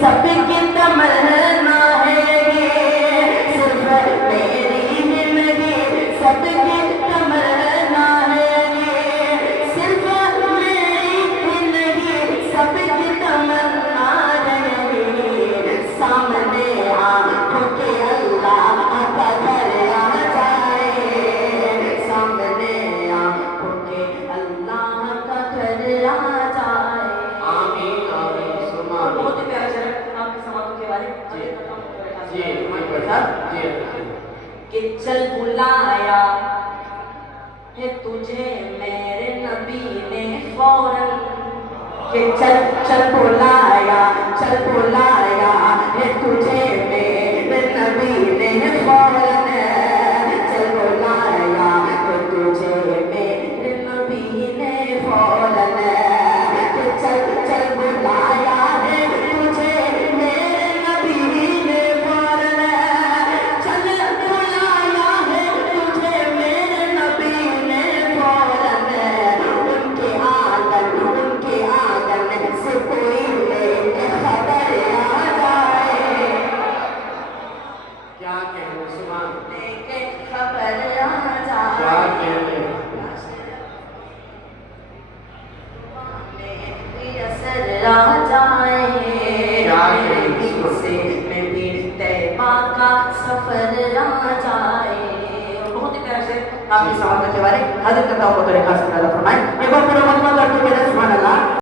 سب کی تمنا ہے یہ، صرف میری زندگی سب کی تمنا ہے یہ، صرف میری زندگی سب کی تمنا ہے یہ، سامنے آنکھوں کے اللہ کا گھر آ جائے، سامنے آنکھوں کے اللہ کا گھر آ جائے۔ آمین آمین ثم آمین۔ بہت ہی پیارا شعر ہے آپ کی سماعتوں کے والے جی کہ چل بلایا ہے تجھے میرے نبی نے فوراً، کہ چل بلایا ہے تجھے میرے نبی نے فوراً، چل بلایا ہے تجھے میرے نبی نے فوراً، کہ چل بلایا ہے تجھے میرے نبی نے فوراً، چل بلایا ہے تجھے میرے نبی نے فوراً، ان کے آنگن سے کوئی لے کے خبر آ جائے، کیا کہنے سبحان لے کے خبر آ جائے، کیا کہنے اثر آ جائے، میرے سے میں بھی طیبہ کا سفر آ جائے۔ بہت ہی پیارا شعر آپ کی سماعتوں کے والے حاضر کرتا ہوں بطور خاص فرمائیں، ایک بار پورا مجمع کرتے ہوئے سبحان اللہ۔